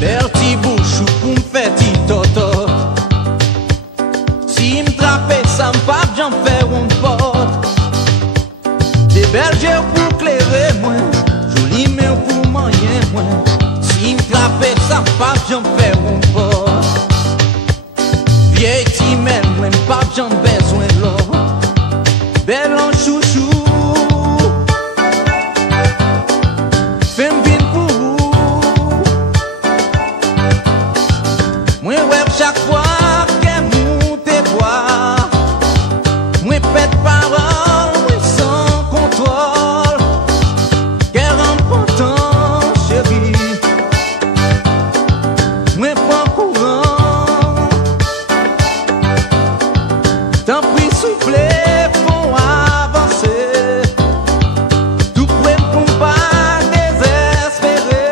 Bel ti bouchou pou m'fè ti toto. Si m'trape sa m'pap j'en fè un pot. Des berger pou klere mwen, joli men pou manyen mwen. Si m'trape sa m'pap j'en fè un pot. Viey ti men mwen m'pap j'en bezwen lo. Bel an chouchou. Chaque fois qu'elle monte et boit, moi pète parole, moi sans contrôle. Qu'elle remportant, chérie, moi prends courant. Tant pis souffler, pour avancer. Tout près pour pas désespérer.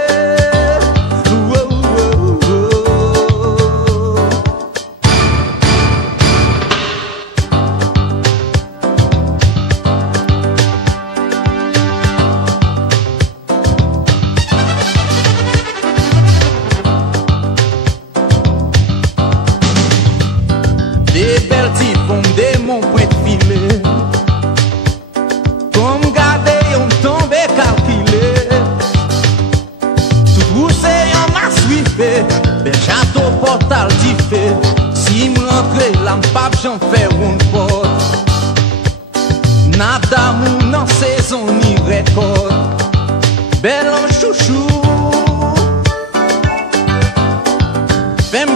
Des belles types fondées mon point de filet. Comme garder on tombe calculé. Tout roussé en m'a suivi. Bel château portal diffé. Si m'rentre la m'pap j'en fais une porte. N'a d'amour non saison ni récolte. Bel en chouchou. Femme